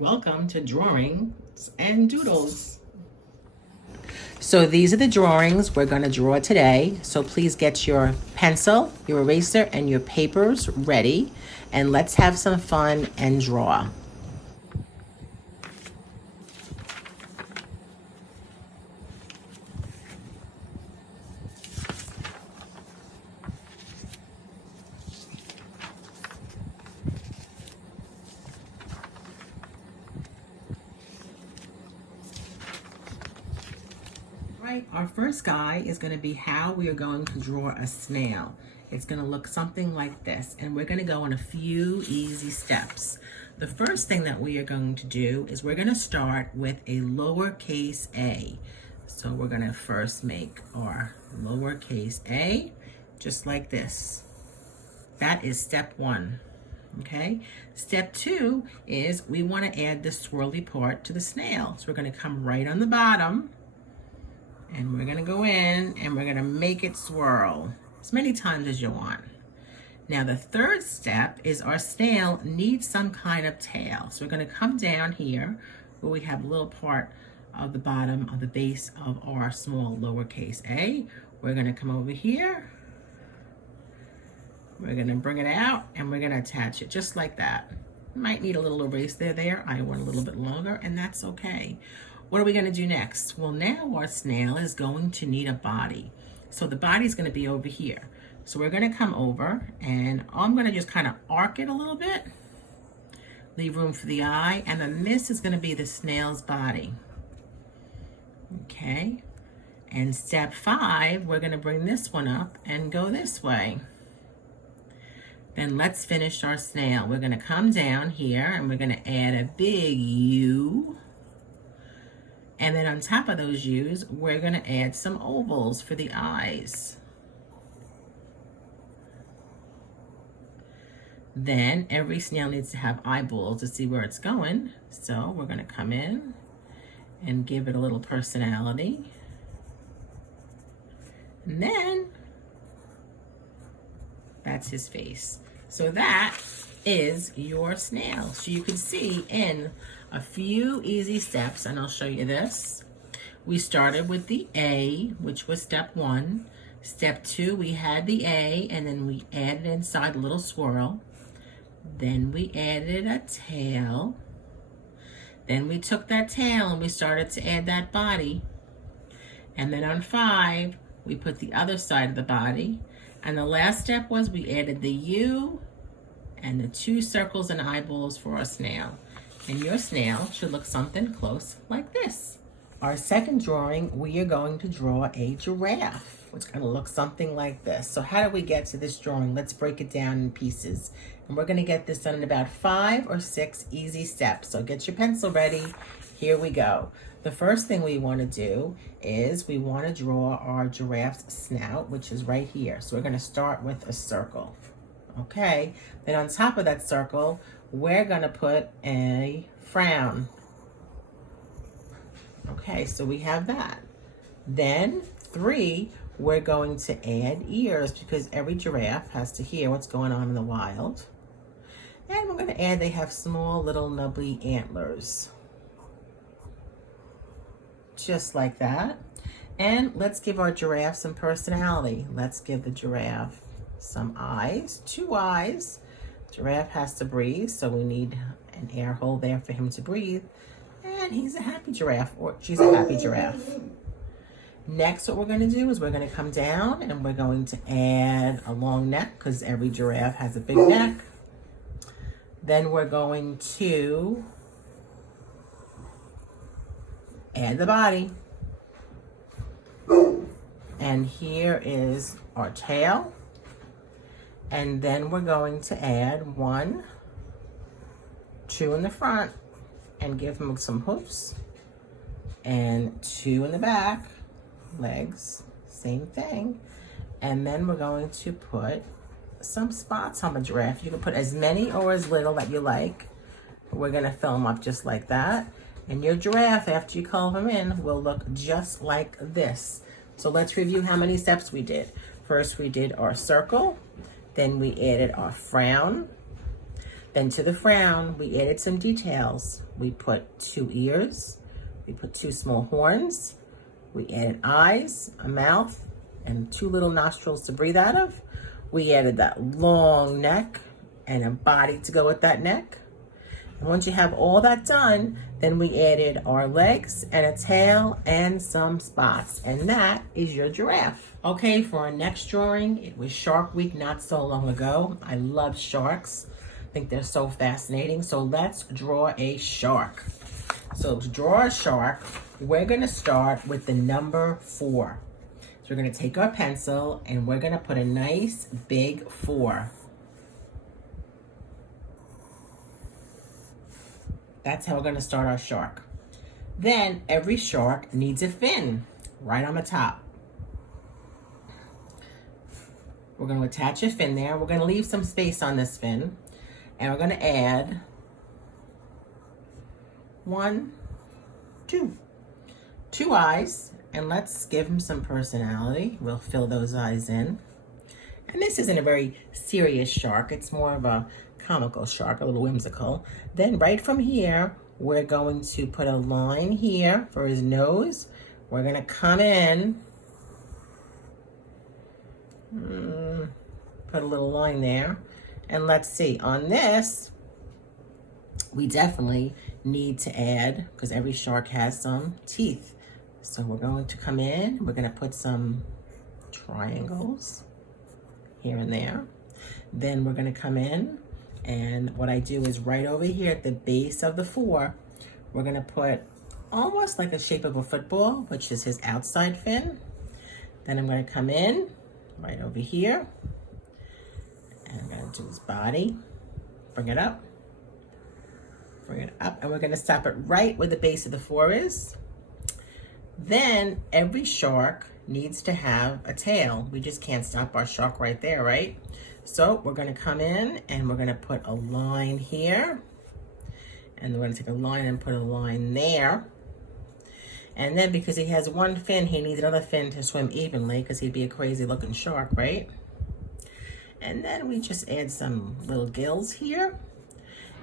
Welcome to Drawings and Doodles. So these are the drawings we're going to draw today. So please get your pencil, your eraser, and your papers ready. And let's have some fun and draw. Right, our first guy is going to be how we are going to draw a snail. It's going to look something like this, and we're going to go on a few easy steps. The first thing that we are going to do is we're going to start with a lowercase a. So we're going to first make our lowercase a, just like this. That is step one. Okay, step two is we want to add the swirly part to the snail. So we're going to come right on the bottom, and we're going to go in and we're going to make it swirl as many times as you want. Now the third step is our snail needs some kind of tail. So we're going to come down here where we have a little part of the bottom of the base of our small lowercase a. We're going to come over here. We're going to bring it out and we're going to attach it just like that. Might need a little erase there. I went a little bit longer, and that's okay. What are we going to do next? Well, now our snail is going to need a body. So the body is going to be over here. So we're going to come over, and I'm going to just kind of arc it a little bit. Leave room for the eye, and then this is going to be the snail's body. Okay. And step 5, we're going to bring this one up and go this way. Then let's finish our snail. We're going to come down here, and we're going to add a big U. And then on top of those U's, we're going to add some ovals for the eyes. Then every snail needs to have eyeballs to see where it's going. So we're going to come in and give it a little personality. And then that's his face. So that is your snail. So you can see in a few easy steps, and I'll show you this. We started with the A, which was step 1. Step 2, we had the A, and then we added inside a little swirl. Then we added a tail. Then we took that tail and we started to add that body. And then on 5, we put the other side of the body. And the last step was we added the U and the 2 circles and eyeballs for our snail. And your snail should look something close like this. Our second drawing, we are going to draw a giraffe, which is going to look something like this. So how do we get to this drawing? Let's break it down in pieces. And we're going to get this done in about 5 or 6 easy steps. So get your pencil ready. Here we go. The first thing we want to do is we want to draw our giraffe's snout, which is right here. So we're going to start with a circle. Okay, then on top of that circle, we're going to put a frown. Okay, so we have that. Then 3, we're going to add ears because every giraffe has to hear what's going on in the wild. And we're going to add, they have small little nubbly antlers. Just like that. And let's give our giraffe some personality. Let's give the giraffe some eyes, 2 eyes. Giraffe has to breathe, so we need an air hole there for him to breathe. And he's a happy giraffe, or she's a happy giraffe. Next, what we're going to do is we're going to come down and we're going to add a long neck because every giraffe has a big neck. Then we're going to add the body. And here is our tail. And then we're going to add 1, 2 in the front and give him some hoofs. And 2 in the back, legs, same thing. And then we're going to put some spots on the giraffe. You can put as many or as little that you like. We're going to fill them up just like that. And your giraffe, after you color him in, will look just like this. So let's review how many steps we did. First, we did our circle. Then we added our frown. Then to the frown, we added some details. We put 2 ears, we put 2 small horns, we added eyes, a mouth, and 2 little nostrils to breathe out of. We added that long neck and a body to go with that neck. And once you have all that done, then we added our legs and a tail and some spots. And that is your giraffe. Okay, for our next drawing, it was Shark Week not so long ago. I love sharks. I think they're so fascinating. So let's draw a shark. So to draw a shark, we're gonna start with the number 4. So we're gonna take our pencil and we're gonna put a nice big 4. That's how we're gonna start our shark. Then every shark needs a fin right on the top. We're gonna attach a fin there. We're gonna leave some space on this fin and we're gonna add 1, 2 eyes, and let's give him some personality. We'll fill those eyes in. And this isn't a very serious shark. It's more of a comical shark, a little whimsical. Then right from here, we're going to put a line here for his nose. We're gonna come in, put a little line there. And let's see, on this, we definitely need to add, because every shark has some teeth. So we're going to come in, we're gonna put some triangles here and there. Then we're gonna come in, and what I do is right over here at the base of the 4, we're gonna put almost like a shape of a football, which is his outside fin. Then I'm gonna come in right over here, and I'm gonna do his body, bring it up, and we're gonna stop it right where the base of the 4 is. Then every shark needs to have a tail. We just can't stop our shark right there, right? So we're gonna come in and we're gonna put a line here, and we're gonna take a line and put a line there. And then because he has 1 fin, he needs another fin to swim evenly, because he'd be a crazy looking shark, right? And then we just add some little gills here.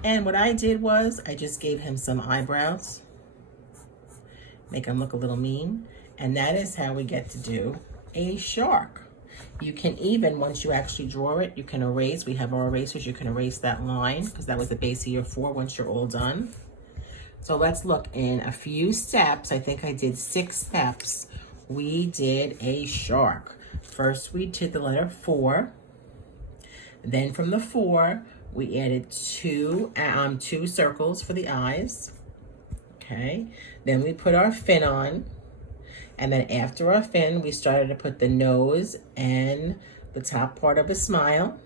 And what I did was I just gave him some eyebrows, make him look a little mean. And that is how we get to do a shark. You can even, once you actually draw it, you can erase. We have our erasers. You can erase that line, because that was the base of your 4 once you're all done. So let's look in a few steps. I think I did 6 steps. We did a shark. First, we did the letter 4. Then from the 4, we added 2 circles for the eyes. Okay. Then we put our fin on. And then after our fin, we started to put the nose and the top part of a smile.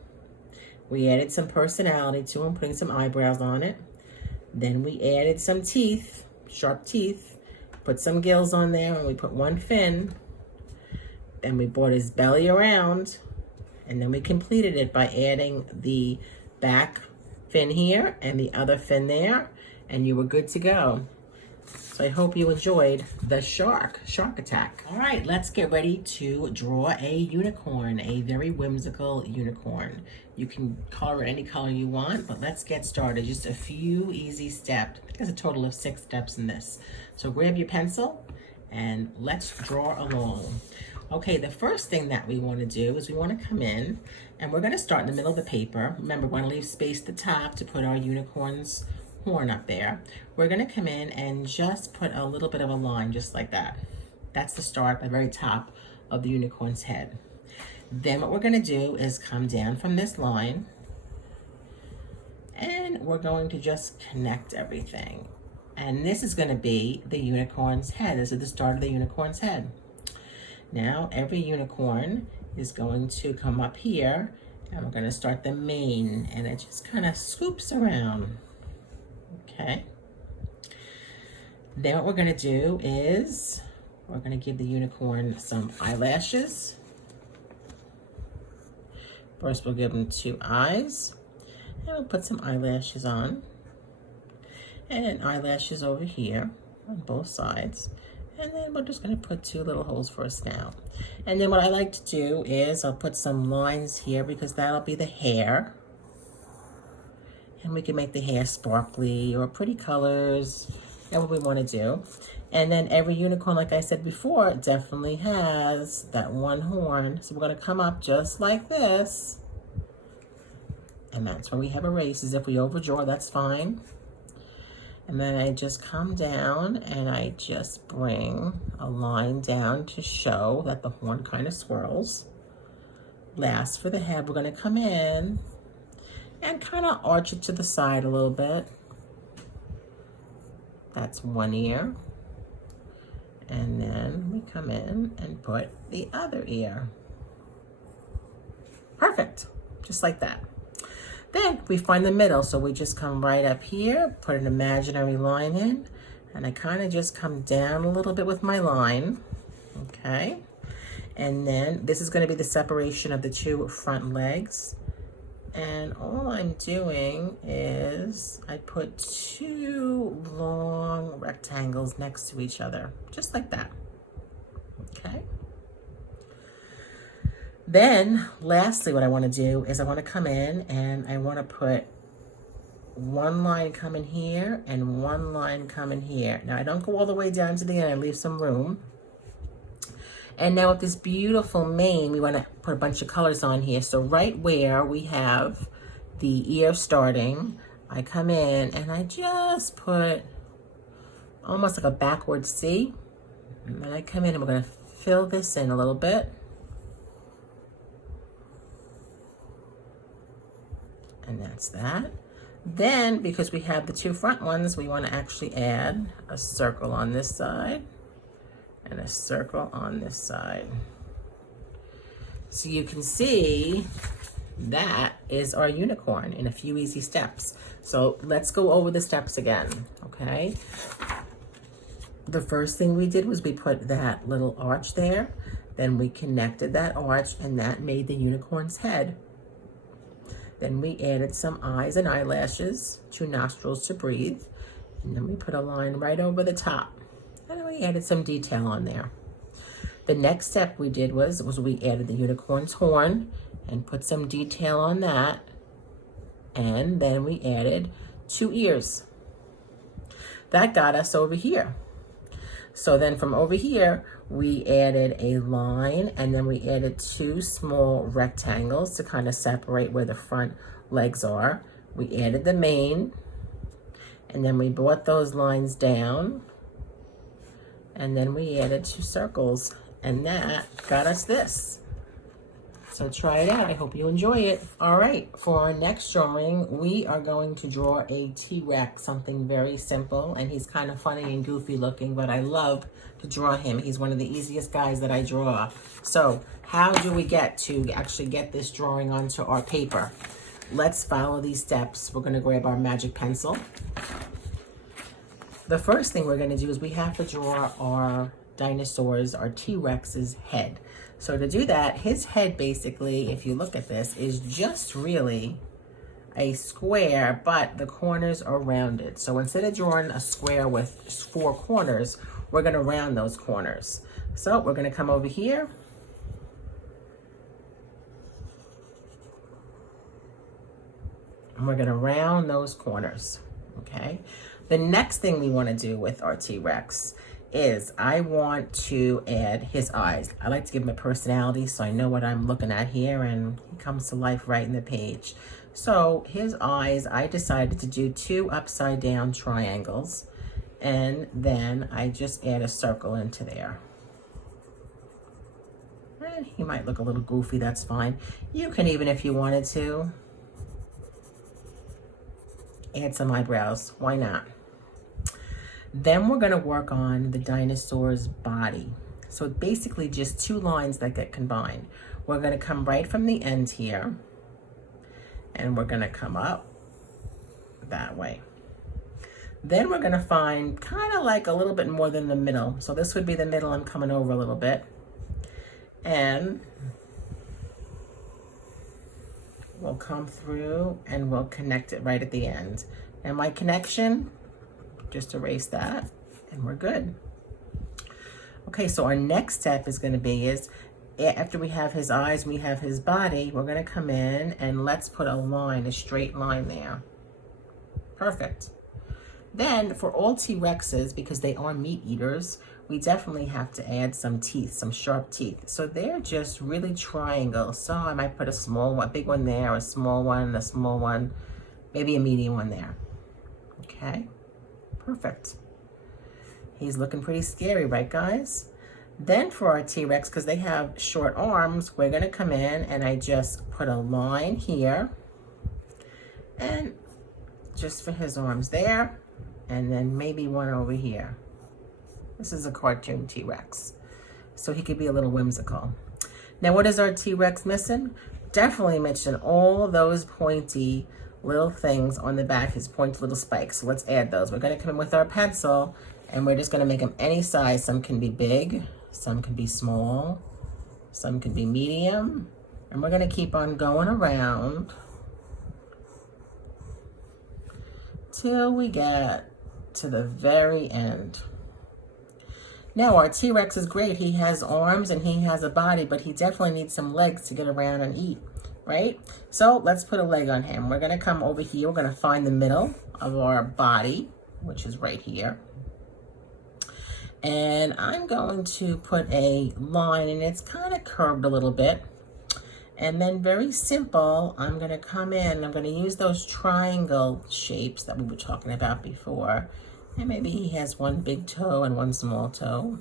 We added some personality to him, putting some eyebrows on it. Then we added some teeth, sharp teeth, put some gills on there, and we put 1 fin. Then we brought his belly around, and then we completed it by adding the back fin here and the other fin there, and you were good to go. So I hope you enjoyed the shark attack. All right, let's get ready to draw a unicorn, a very whimsical unicorn. You can color it any color you want, but let's get started. Just a few easy steps. I think there's a total of 6 steps in this. So grab your pencil and let's draw along. Okay, the first thing that we want to do is we want to come in and we're going to start in the middle of the paper. Remember, we're going to leave space at the top to put our unicorn's horn up there. We're going to come in and just put a little bit of a line just like that. That's the start, the very top of the unicorn's head. Then what we're going to do is come down from this line and we're going to just connect everything. And this is going to be the unicorn's head. This is the start of the unicorn's head. Now every unicorn is going to come up here and we're going to start the mane, and it just kind of scoops around. Okay. Then what we're going to do is we're going to give the unicorn some eyelashes. First, we'll give him 2 eyes, and we'll put some eyelashes on, and eyelashes over here on both sides. And then we're just going to put 2 little holes for a snout. And then what I like to do is I'll put some lines here because that'll be the hair And we can make the hair sparkly or pretty colors, whatever we want to do. And then every unicorn, like I said before, definitely has that one horn. So we're going to come up just like this. And that's where we have erases. If we overdraw, that's fine. And then I just come down and I just bring a line down to show that the horn kind of swirls. Last for the head, we're going to come in and kind of arch it to the side a little bit. That's one ear. And then we come in and put the other ear. Perfect, just like that. Then we find the middle, so we just come right up here, put an imaginary line in, and I kind of just come down a little bit with my line, okay? And then this is going to be the separation of the two front legs. And all I'm doing is I put two long rectangles next to each other, just like that, okay? Then, lastly, what I want to do is I want to come in and I want to put one line coming here and one line coming here. Now, I don't go all the way down to the end, I leave some room. And now with this beautiful mane, we want to put a bunch of colors on here. So right where we have the ear starting, I come in and I just put almost like a backward C. And then I come in and we're going to fill this in a little bit. And that's that. Then, because we have the two front ones, we want to actually add a circle on this side and a circle on this side. So you can see that is our unicorn in a few easy steps. So let's go over the steps again, okay? The first thing we did was we put that little arch there, then we connected that arch and that made the unicorn's head. Then we added some eyes and eyelashes, 2 nostrils to breathe, and then we put a line right over the top. And then we added some detail on there. The next step we did was we added the unicorn's horn and put some detail on that. And then we added 2 ears. That got us over here. So then from over here, we added a line and then we added 2 small rectangles to kind of separate where the front legs are. We added the mane and then we brought those lines down. And then we added 2 circles, and that got us this. So try it out. I hope you enjoy it. All right, for our next drawing, we are going to draw a T-Rex, something very simple, and he's kind of funny and goofy looking, but I love to draw him. He's one of the easiest guys that I draw. So how do we get to actually get this drawing onto our paper? Let's follow these steps. We're gonna grab our magic pencil. The first thing we're going to do is we have to draw our dinosaur's, our T-Rex's head. So to do that, his head basically, if you look at this, is just really a square, but the corners are rounded. So instead of drawing a square with 4 corners, we're going to round those corners. So we're going to come over here. And we're going to round those corners, okay? The next thing we want to do with our T-Rex is I want to add his eyes. I like to give him a personality so I know what I'm looking at here and he comes to life right in the page. So his eyes, I decided to do 2 upside down triangles and then I just add a circle into there. And he might look a little goofy, that's fine. You can even, if you wanted to, add some eyebrows, why not? Then we're gonna work on the dinosaur's body. So basically just 2 lines that get combined. We're gonna come right from the end here and we're gonna come up that way. Then we're gonna find kind of like a little bit more than the middle. So this would be the middle, I'm coming over a little bit. And we'll come through and we'll connect it right at the end. And my connection, just erase that and we're good. Okay, so our next step is gonna be after we have his eyes, we have his body, we're gonna come in and let's put a line, a straight line there. Perfect. Then for all T-Rexes, because they are meat eaters, we definitely have to add some teeth, some sharp teeth. So they're just really triangles. So I might put a small one, big one there, a small one, maybe a medium one there. Okay, perfect. He's looking pretty scary, right guys? Then for our T-Rex, because they have short arms, we're gonna come in and I just put a line here and just for his arms there, and then maybe one over here. This is a cartoon T-Rex, so he could be a little whimsical. Now, what is our T-Rex missing? Definitely missing all those pointy little things on the back, his pointy little spikes. So let's add those. We're gonna come in with our pencil, and we're just gonna make them any size. Some can be big, some can be small, some can be medium, and we're gonna keep on going around till we get to the very end. Now our T-Rex is great. He has arms and he has a body, but he definitely needs some legs to get around and eat, right? So let's put a leg on him. We're gonna come over here. We're gonna find the middle of our body, which is right here. And I'm going to put a line, and it's kind of curved a little bit. And then very simple, I'm gonna come in, I'm gonna use those triangle shapes that we were talking about before. And maybe he has one big toe and one small toe.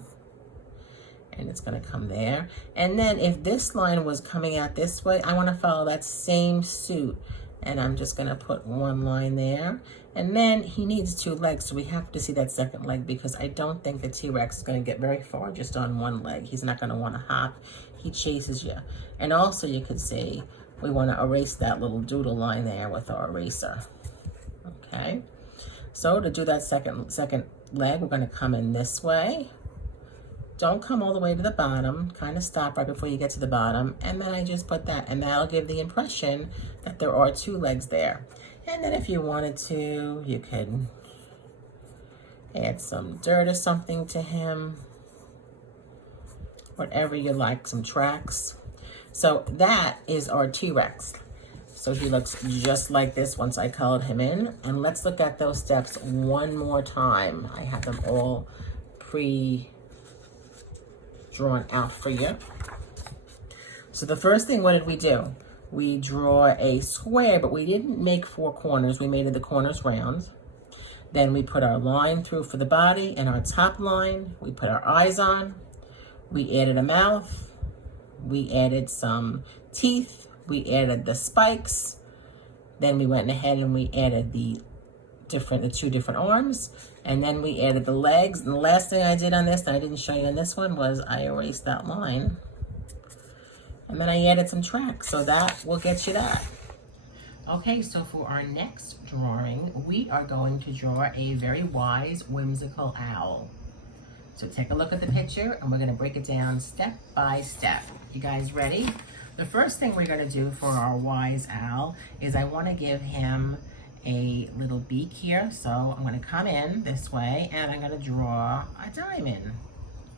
And it's gonna come there. And then if this line was coming out this way, I wanna follow that same suit. And I'm just gonna put one line there. And then he needs two legs, so we have to see that second leg, because I don't think the T-Rex is gonna get very far just on one leg. He's not gonna wanna hop. He chases you. And also you could see, we wanna erase that little doodle line there with our eraser, okay? So to do that second leg, we're gonna come in this way. Don't come all the way to the bottom, kind of stop right before you get to the bottom, and then I just put that, and that'll give the impression that there are two legs there. And then if you wanted to, you could add some dirt or something to him, whatever you like, some tracks. So that is our T-Rex. So he looks just like this once I colored him in. And let's look at those steps one more time. I have them all pre-drawn out for you. So the first thing, what did we do? We draw a square, but we didn't make four corners. We made the corners round. Then we put our line through for the body and our top line. We put our eyes on. We added a mouth. We added some teeth. We added the spikes. Then we went ahead and we added the two different arms. And then we added the legs. And the last thing I did on this that I didn't show you on this one was I erased that line. And then I added some tracks. So that will get you that. Okay, so for our next drawing, we are going to draw a very wise, whimsical owl. So take a look at the picture and we're gonna break it down step by step. You guys ready? The first thing we're gonna do for our wise owl is I wanna give him a little beak here. So I'm gonna come in this way and I'm gonna draw a diamond,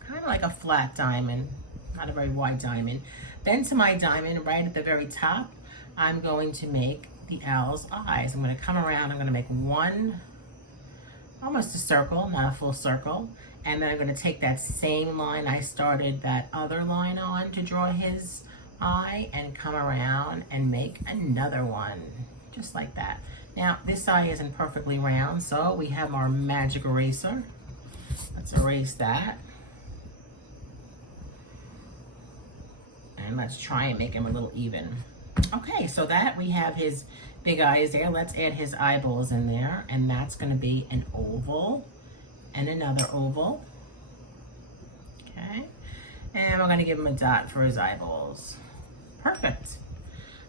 kind of like a flat diamond, not a very wide diamond. Then to my diamond, right at the very top, I'm going to make the owl's eyes. I'm gonna come around, I'm gonna make one, almost a circle, not a full circle. And then I'm gonna take that same line I started that other line on to draw his eye and come around and make another one, just like that. Now, this eye isn't perfectly round, so we have our magic eraser. Let's erase that. And let's try and make him a little even. Okay, so that we have his big eyes there. Let's add his eyeballs in there, and that's gonna be an oval and another oval. Okay, and we're gonna give him a dot for his eyeballs. Perfect.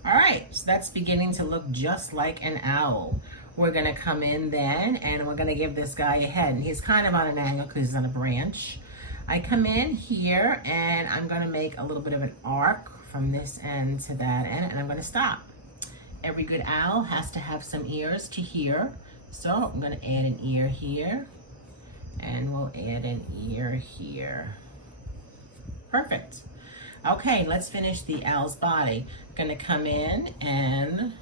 All right, so that's beginning to look just like an owl. We're gonna come in then, and we're gonna give this guy a head, and he's kind of on an angle because he's on a branch. I come in here, and I'm gonna make a little bit of an arc from this end to that end, and I'm gonna stop. Every good owl has to have some ears to hear, so I'm gonna add an ear here, and we'll add an ear here. Perfect. Okay, let's finish the owl's body. I'm gonna come in and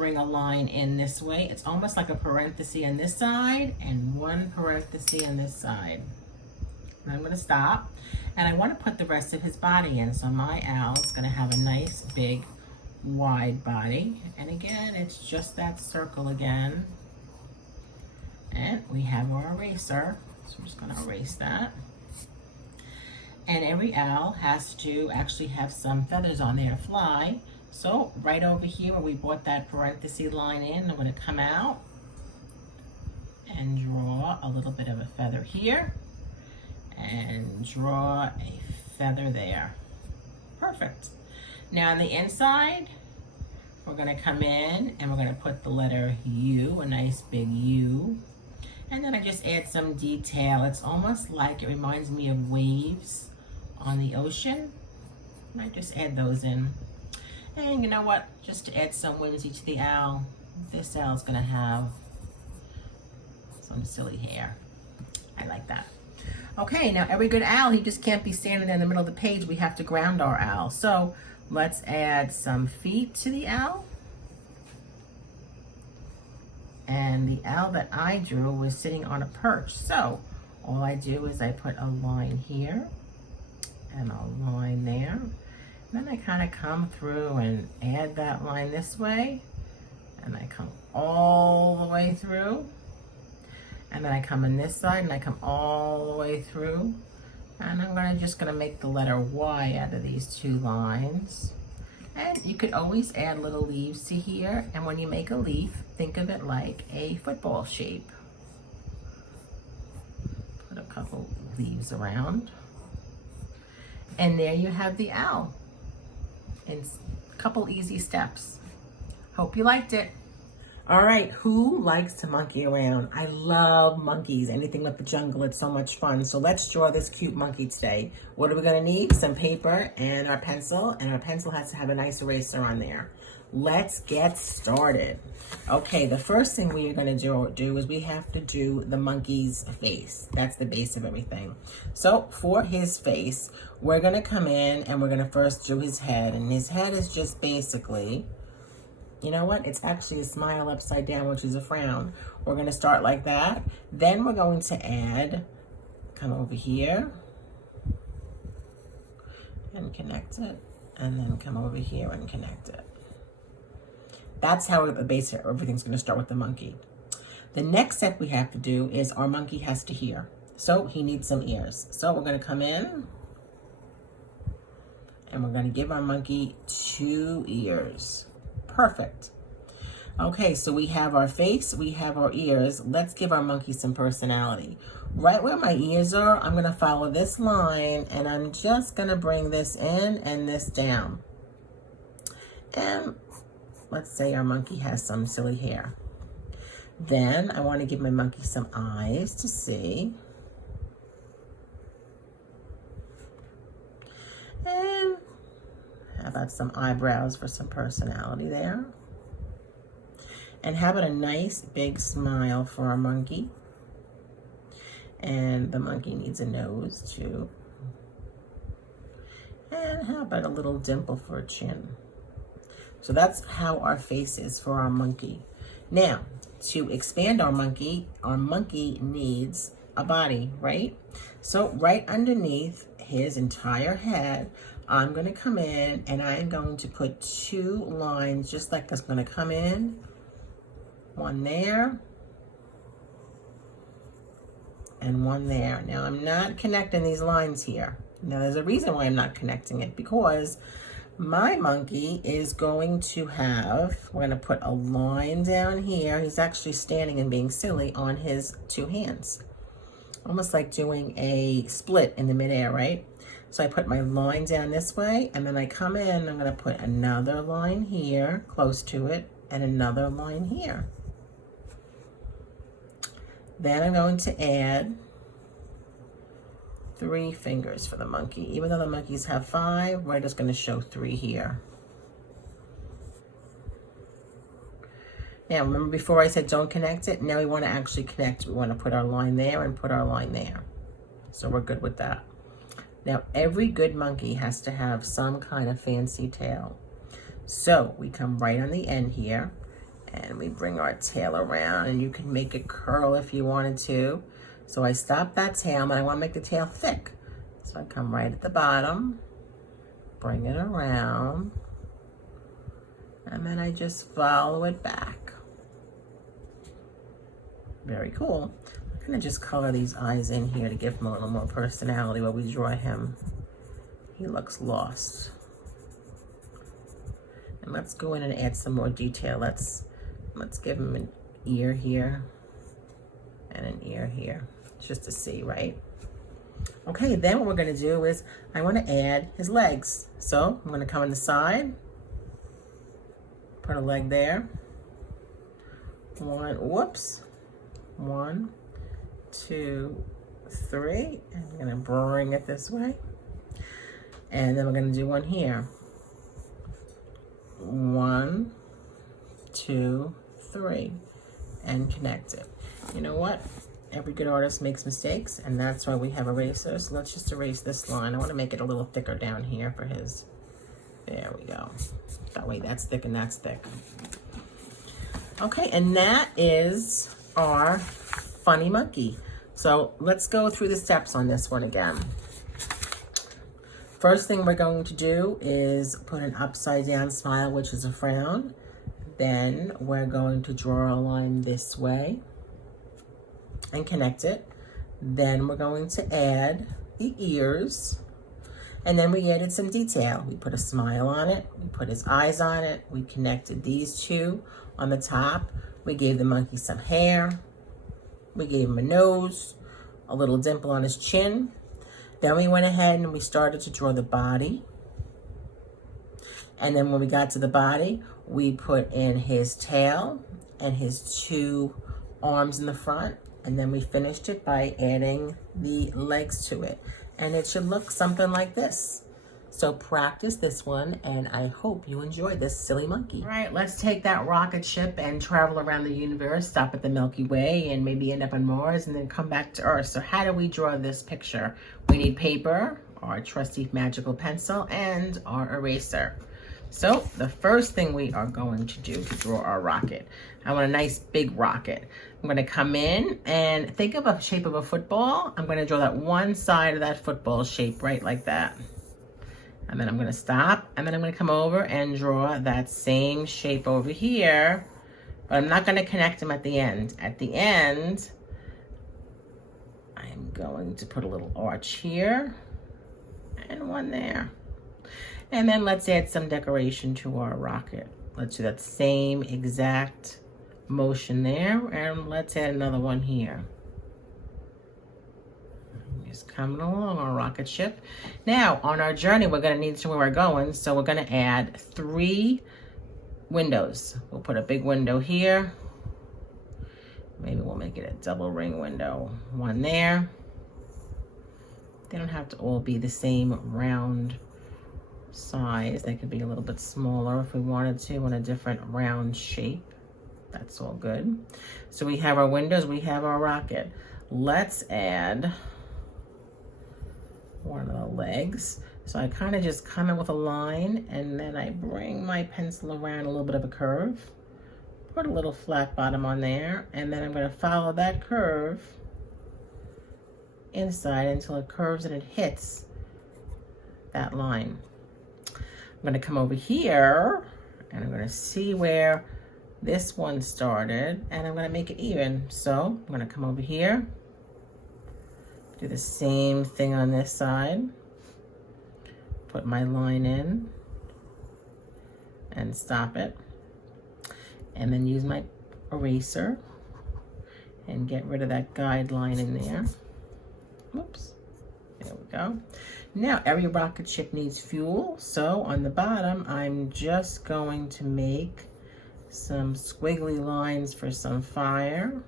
bring a line in this way. It's almost like a parenthesis on this side and one parenthesis on this side. And I'm gonna stop, and I wanna put the rest of his body in. So my owl's gonna have a nice big wide body. And again, it's just that circle again. And we have our eraser. So I'm just gonna erase that. And every owl has to actually have some feathers on there to fly. So right over here where we brought that parenthesis line in, I'm gonna come out and draw a little bit of a feather here and draw a feather there. Perfect. Now on the inside, we're gonna come in and we're gonna put the letter U, a nice big U. And then I just add some detail. It's almost like, it reminds me of waves on the ocean. I just add those in. And you know what? Just to add some whimsy to the owl, this owl's gonna have some silly hair. I like that. Okay, now every good owl, he just can't be standing there in the middle of the page. We have to ground our owl. So let's add some feet to the owl. And the owl that I drew was sitting on a perch. So all I do is I put a line here and a line there. Then I kind of come through and add that line this way. And I come all the way through. And then I come in this side and I come all the way through. And I'm just gonna make the letter Y out of these two lines. And you could always add little leaves to here. And when you make a leaf, think of it like a football shape. Put a couple leaves around. And there you have the owl in a couple easy steps. Hope you liked it. All right, who likes to monkey around? I love monkeys, anything with the jungle, it's so much fun. So let's draw this cute monkey today. What are we gonna need? Some paper and our pencil has to have a nice eraser on there. Let's get started. Okay, the first thing we are gonna do is we have to do the monkey's face. That's the base of everything. So for his face, we're gonna come in and we're gonna first do his head. And his head is just basically, you know what? It's actually a smile upside down, which is a frown. We're gonna start like that. Then we're going to add, come over here and connect it. And then come over here and connect it. That's how the base of everything's gonna start with the monkey. The next step we have to do is our monkey has to hear. So he needs some ears. So we're gonna come in and we're gonna give our monkey 2 ears. Perfect. Okay, so we have our face, we have our ears. Let's give our monkey some personality. Right where my ears are, I'm gonna follow this line and I'm just gonna bring this in and this down. And let's say our monkey has some silly hair. Then I wanna give my monkey some eyes to see. And how about some eyebrows for some personality there? And how about a nice big smile for our monkey? And the monkey needs a nose too. And how about a little dimple for a chin? So that's how our face is for our monkey. Now, to expand our monkey needs a body, right? So right underneath his entire head, I'm gonna come in and I'm going to put 2 lines just like this. I'm gonna come in, one there, and one there. Now I'm not connecting these lines here. Now there's a reason why I'm not connecting it, because my monkey is going to have, we're gonna put a line down here. He's actually standing and being silly on his 2 hands. Almost like doing a split in the midair, right? So I put my line down this way, and then I come in, I'm gonna put another line here, close to it, and another line here. Then I'm going to add 3 fingers for the monkey. Even though the monkeys have 5, we're just gonna show 3 here. Now, remember before I said don't connect it? Now we wanna actually connect. We wanna put our line there and put our line there. So we're good with that. Now, every good monkey has to have some kind of fancy tail. So we come right on the end here And we bring our tail around, and you can make it curl if you wanted to. So I stop that tail, but I want to make the tail thick. So I come right at the bottom, bring it around, and then I just follow it back. Very cool. I'm gonna just color these eyes in here to give him a little more personality while we draw him. He looks lost. And let's go in and add some more detail. Let's give him an ear here and an ear here, just to see, right? Okay, then what we're gonna do is I wanna add his legs. So I'm gonna come on the side, put a leg there. One, two, three, and I'm gonna bring it this way. And then we're gonna do one here. 1, 2, 3, and connect it. You know what? Every good artist makes mistakes, and that's why we have erasers. So let's just erase this line. I want to make it a little thicker down here for his. There we go. That way that's thick and that's thick. Okay, and that is our funny monkey. So let's go through the steps on this one again. First thing we're going to do is put an upside down smile, which is a frown. Then we're going to draw a line this way and connect it. Then we're going to add the ears. And then we added some detail. We put a smile on it. We put his eyes on it. We connected these two on the top. We gave the monkey some hair. We gave him a nose, a little dimple on his chin. Then we went ahead and we started to draw the body. And then when we got to the body, we put in his tail and his two arms in the front. And then we finished it by adding the legs to it. And it should look something like this. So practice this one, and I hope you enjoy this silly monkey. All right, let's take that rocket ship and travel around the universe, stop at the Milky Way, and maybe end up on Mars, and then come back to Earth. So how do we draw this picture? We need paper, our trusty magical pencil, and our eraser. So the first thing we are going to do to draw our rocket, I want a nice big rocket. I'm gonna come in and think of a shape of a football. I'm gonna draw that one side of that football shape right like that. And then I'm gonna stop, and then I'm gonna come over and draw that same shape over here, but I'm not gonna connect them at the end. At the end, I'm going to put a little arch here and one there. And then let's add some decoration to our rocket. Let's do that same exact motion there, and let's add another one here. Just coming along our rocket ship. Now, on our journey, we're gonna need to know where we're going, so we're gonna add 3 windows. We'll put a big window here. Maybe we'll make it a double ring window. One there. They don't have to all be the same round size. They could be a little bit smaller if we wanted to in a different round shape. That's all good. So we have our windows, we have our rocket. Let's add one of the legs. So I kind of just come in with a line, and then I bring my pencil around a little bit of a curve, put a little flat bottom on there, and then I'm going to follow that curve inside until it curves and it hits that line. I'm going to come over here, and I'm going to see where this one started, and I'm going to make it even. So I'm going to come over here, do the same thing on this side, put my line in and stop it, and then use my eraser and get rid of that guideline in there. Whoops, there we go. Now every rocket ship needs fuel, so on the bottom I'm just going to make some squiggly lines for some fire.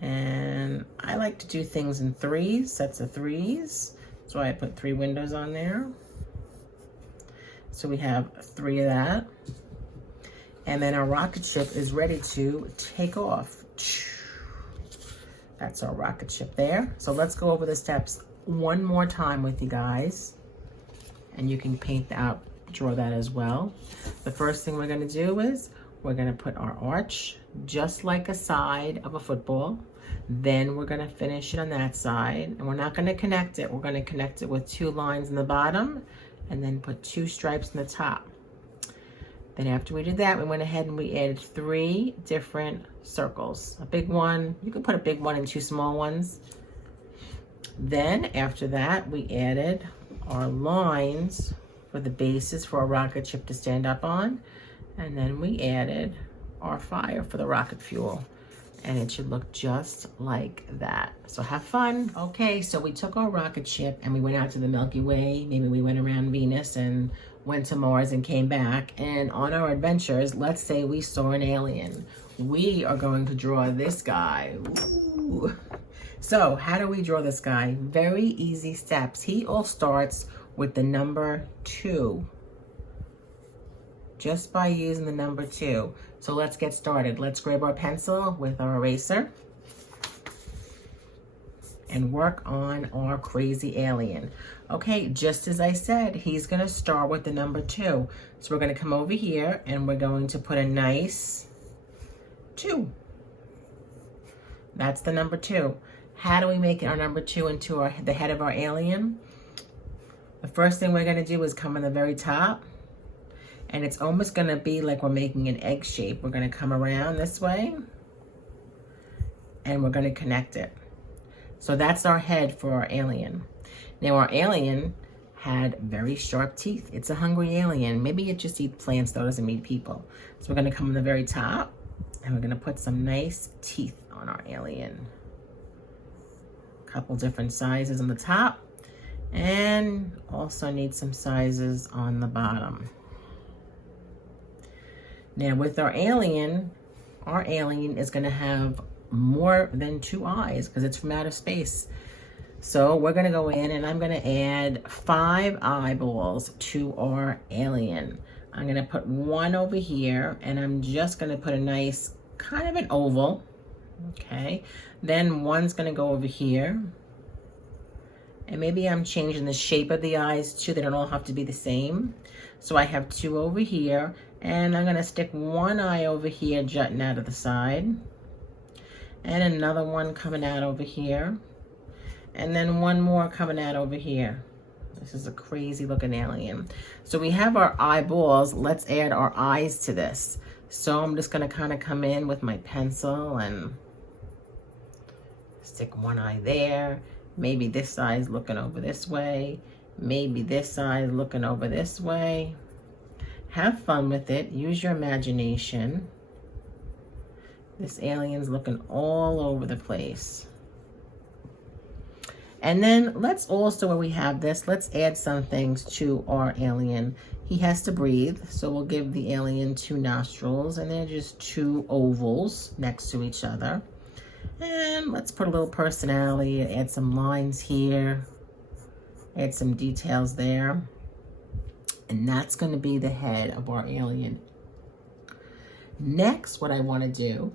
And I like to do things in 3s, sets of 3s. That's why I put 3 windows on there. So we have 3 of that. And then our rocket ship is ready to take off. That's our rocket ship there. So let's go over the steps one more time with you guys. And you can paint out, draw that as well. The first thing we're gonna do is We're gonna put our arch just like a side of a football. Then we're gonna finish it on that side, and we're not gonna connect it. We're gonna connect it with 2 lines in the bottom and then put 2 stripes in the top. Then after we did that, we went ahead and we added 3 different circles. A big one, you can put a big one and 2 small ones. Then after that, we added our lines for the bases for our rocket ship to stand up on. And then we added our fire for the rocket fuel. And it should look just like that. So have fun. Okay, so we took our rocket ship and we went out to the Milky Way. Maybe we went around Venus and went to Mars and came back. And on our adventures, let's say we saw an alien. We are going to draw this guy. Ooh. So how do we draw this guy? Very easy steps. He all starts with the number 2. Just by using the number 2. So let's get started. Let's grab our pencil with our eraser and work on our crazy alien. Okay, just as I said, he's gonna start with the number 2. So we're gonna come over here and we're going to put a nice 2. That's the number 2. How do we make our number 2 into the head of our alien? The first thing we're gonna do is come on the very top. And it's almost gonna be like we're making an egg shape. We're gonna come around this way and we're gonna connect it. So that's our head for our alien. Now our alien had very sharp teeth. It's a hungry alien. Maybe it just eats plants though, doesn't eat people. So we're gonna come on the very top and we're gonna put some nice teeth on our alien. A couple different sizes on the top and also need some sizes on the bottom. Now with our alien is gonna have more than 2 eyes because it's from outer space. So we're gonna go in and I'm gonna add 5 eyeballs to our alien. I'm gonna put 1 over here and I'm just gonna put a nice kind of an oval, okay? Then 1's gonna go over here. And maybe I'm changing the shape of the eyes too. They don't all have to be the same. So I have 2 over here. And I'm gonna stick 1 eye over here jutting out of the side. And another one coming out over here. And then 1 more coming out over here. This is a crazy looking alien. So we have our eyeballs. Let's add our eyes to this. So I'm just gonna kind of come in with my pencil and stick 1 eye there. Maybe this eye is looking over this way. Maybe this eye is looking over this way. Have fun with it. Use your imagination. This alien's looking all over the place. And then let's also, where we have this, let's add some things to our alien. He has to breathe, so we'll give the alien 2 nostrils, and they're just 2 ovals next to each other. And let's put a little personality, add some lines here, add some details there. And that's going to be the head of our alien. Next, what I want to do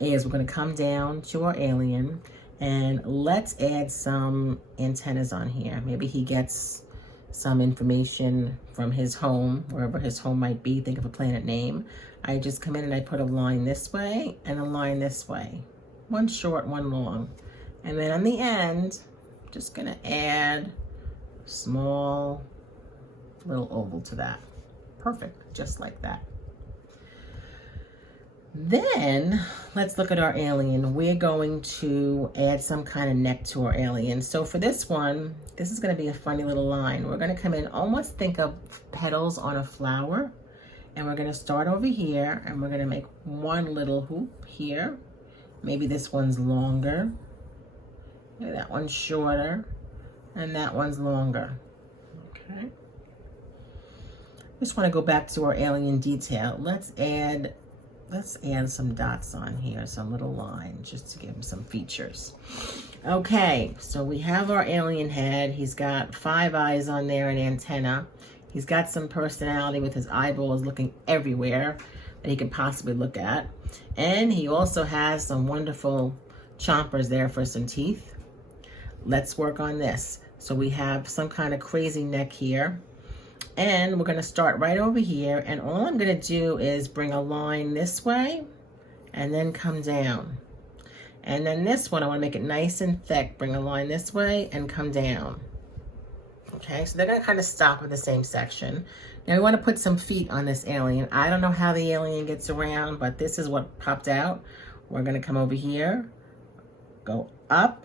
is we're going to come down to our alien and let's add some antennas on here. Maybe he gets some information from his home, wherever his home might be. Think of a planet name. I just come in and I put a line this way and a line this way. 1 short, 1 long. And then on the end, I'm just going to add a small little oval to that. Perfect, just like that. Then let's look at our alien. We're going to add some kind of neck to our alien. So for this one, this is going to be a funny little line. We're going to come in, almost think of petals on a flower, and we're going to start over here and we're going to make 1 little hoop here. Maybe this one's longer, maybe that one's shorter, and that one's longer. Okay. Just want to go back to our alien detail. Let's add some dots on here, some little lines, just to give him some features. Okay, so we have our alien head. He's got 5 eyes on there, an antenna. He's got some personality with his eyeballs looking everywhere that he can possibly look at. And he also has some wonderful chompers there for some teeth. Let's work on this. So we have some kind of crazy neck here. And we're gonna start right over here, and all I'm gonna do is bring a line this way and then come down. And then this one, I wanna make it nice and thick. Bring a line this way and come down. Okay, so they're gonna kind of stop at the same section. Now we wanna put some feet on this alien. I don't know how the alien gets around, but this is what popped out. We're gonna come over here, go up,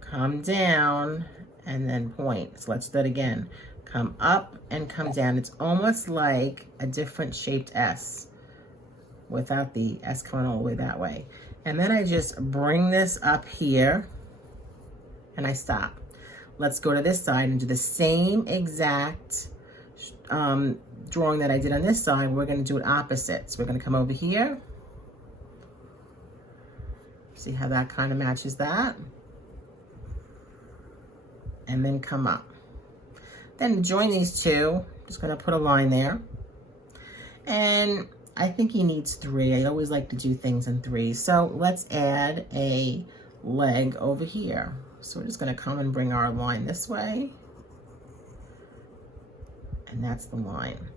come down, and then point. So let's do that again. Come up and come down. It's almost like a different shaped S without the S coming all the way that way. And then I just bring this up here and I stop. Let's go to this side and do the same exact drawing that I did on this side. We're gonna do it opposite. So we're gonna come over here. See how that kind of matches that? And then come up. Then join these two. Just gonna put a line there. And I think he needs 3. I always like to do things in 3. So let's add a leg over here. So we're just gonna come and bring our line this way. And that's the line.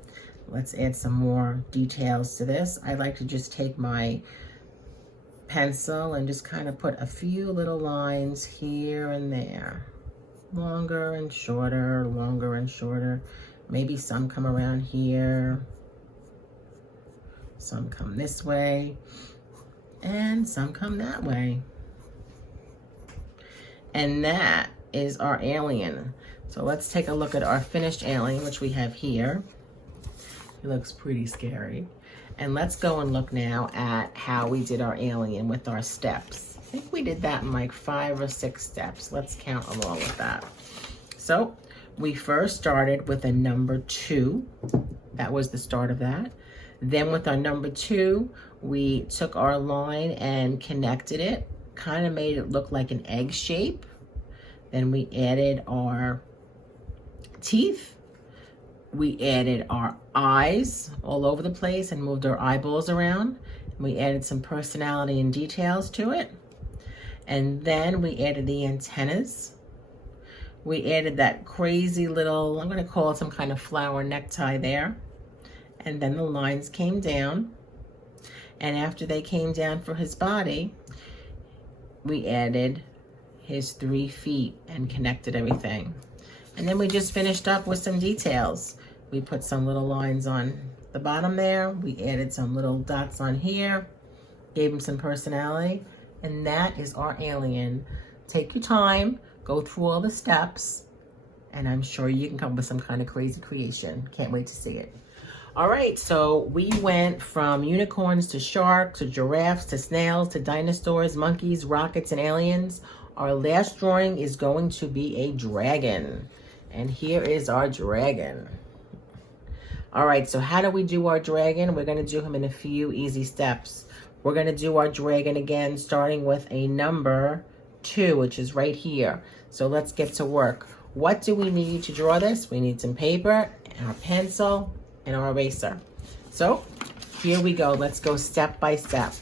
Let's add some more details to this. I like to just take my pencil and just kind of put a few little lines here and there. Longer and shorter, longer and shorter. Maybe some come around here. Some come this way. And some come that way. And that is our alien. So let's take a look at our finished alien, which we have here. It looks pretty scary. And let's go and look now at how we did our alien with our steps. I think we did that in like 5 or 6 steps. Let's count along with that. So we first started with a number 2. That was the start of that. Then with our number 2, we took our line and connected it, kind of made it look like an egg shape. Then we added our teeth. We added our eyes all over the place and moved our eyeballs around. We added some personality and details to it. And then we added the antennas. We added that crazy little, I'm gonna call it some kind of flower necktie there. And then the lines came down. And after they came down for his body, we added his 3 feet and connected everything. And then we just finished up with some details. We put some little lines on the bottom there. We added some little dots on here, gave him some personality. And that is our alien. Take your time, go through all the steps, and I'm sure you can come up with some kind of crazy creation. Can't wait to see it. All right, so we went from unicorns to sharks to giraffes to snails to dinosaurs, monkeys, rockets, and aliens. Our last drawing is going to be a dragon. And here is our dragon. All right, so how do we do our dragon? We're gonna do him in a few easy steps. We're gonna do our dragon again, starting with a number 2, which is right here. So let's get to work. What do we need to draw this? We need some paper, and our pencil, and our eraser. So here we go. Let's go step by step.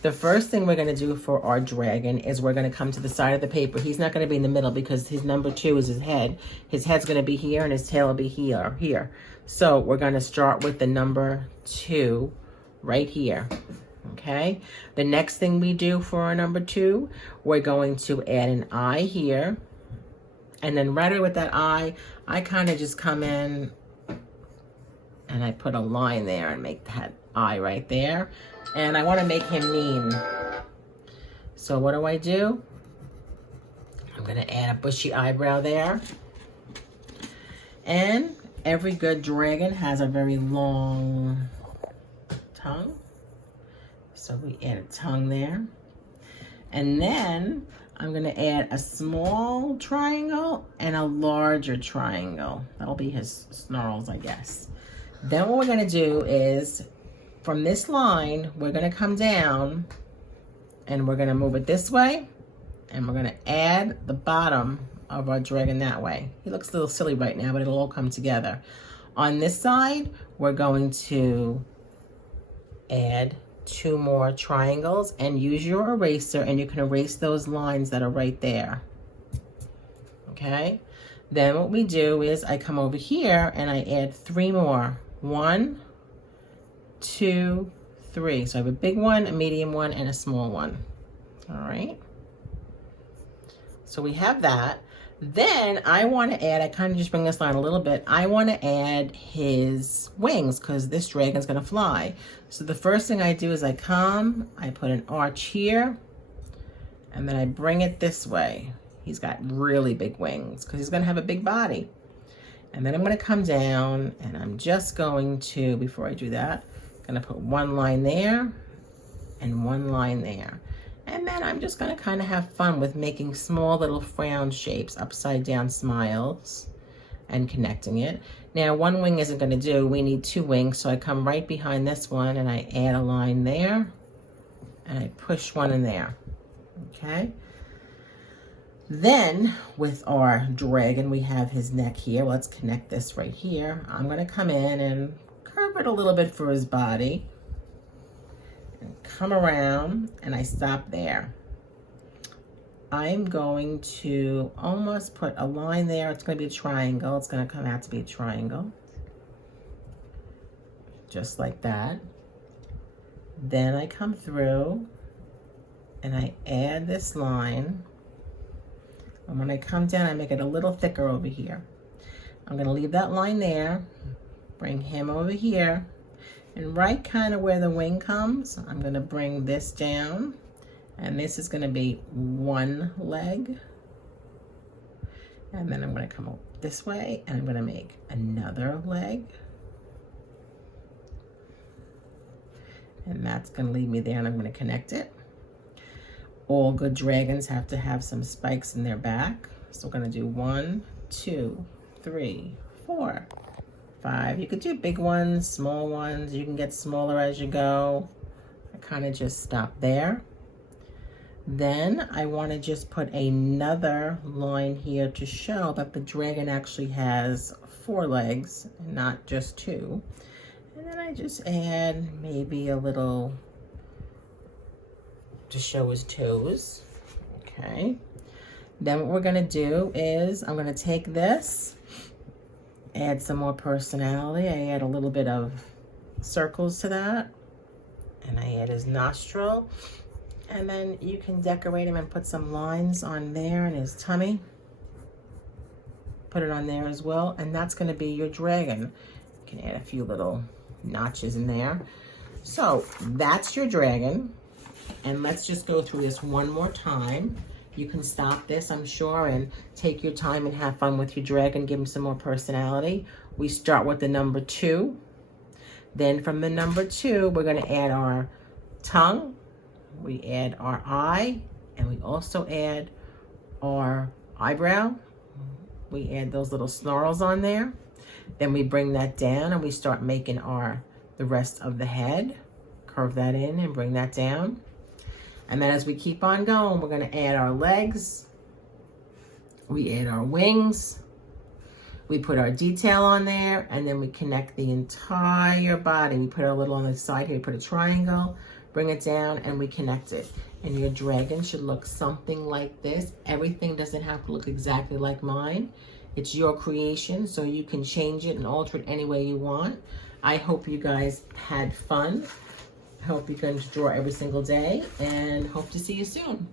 The first thing we're gonna do for our dragon is we're gonna come to the side of the paper. He's not gonna be in the middle because his number 2 is his head. His head's gonna be here and his tail will be here. So we're gonna start with the number 2 right here, okay? The next thing we do for our number 2, we're going to add an eye here. And then right away with that eye, I kind of just come in and I put a line there and make that eye right there. And I want to make him mean. So what do? I'm going to add a bushy eyebrow there. And every good dragon has a very long tongue. So we add a tongue there. And then I'm going to add a small triangle and a larger triangle. That'll be his snarls, I guess. Then what we're going to do is, from this line, we're going to come down and we're going to move it this way. And we're going to add the bottom of our dragon that way. He looks a little silly right now, but it'll all come together. On this side, we're going to add 2 more triangles and use your eraser, and you can erase those lines that are right there. Okay? Then what we do is I come over here and I add 3 more. 1, 2, 3. So I have a big one, a medium one, and a small one. All right. So we have that. Then I want to add, I kind of just bring this line a little bit. I want to add his wings because this dragon's going to fly. So the first thing I do is I come, I put an arch here, and then I bring it this way. He's got really big wings because he's going to have a big body. And then I'm going to come down and I'm just going to, before I do that, I'm going to put 1 line there and 1 line there. And then I'm just going to kind of have fun with making small little frown shapes, upside down smiles, and connecting it. Now, 1 wing isn't going to do. We need 2 wings. So I come right behind this one and I add a line there and I push 1 in there. Okay. Then with our dragon, we have his neck here. Let's connect this right here. I'm going to come in and curve it a little bit for his body. And come around and I stop there. I'm going to almost put a line there. It's going to be a triangle. It's going to come out to be a triangle. Just like that. Then I come through and I add this line. And when I come down, I make it a little thicker over here. I'm going to leave that line there, bring him over here, and right kind of where the wing comes, I'm going to bring this down, and this is going to be 1 leg. And then I'm going to come up this way, and I'm going to make another leg. And that's going to leave me there, and I'm going to connect it. All good dragons have to have some spikes in their back. So we're going to do 1, 2, 3, 4, 5. You could do big ones, small ones. You can get smaller as you go. I kind of just stop there. Then I want to just put another line here to show that the dragon actually has 4 legs and not just 2. And then I just add maybe a little to show his toes. Okay. Then what we're going to do is I'm going to take this, add some more personality. I add a little bit of circles to that, and I add his nostril, and then you can decorate him and put some lines on there and his tummy. Put it on there as well, and that's going to be your dragon. You can add a few little notches in there. So that's your dragon. And let's just go through this one more time. You can stop this, I'm sure, and take your time and have fun with your dragon. Give him some more personality. We start with the number 2. Then from the number 2, we're going to add our tongue. We add our eye. And we also add our eyebrow. We add those little snarls on there. Then we bring that down and we start making the rest of the head. Curve that in and bring that down. And then as we keep on going, we're going to add our legs. We add our wings. We put our detail on there, and then we connect the entire body. We put our little on the side here, put a triangle, bring it down, and we connect it. And your dragon should look something like this. Everything doesn't have to look exactly like mine. It's your creation, so you can change it and alter it any way you want. I hope you guys had fun. Hope you're going to draw every single day, and hope to see you soon.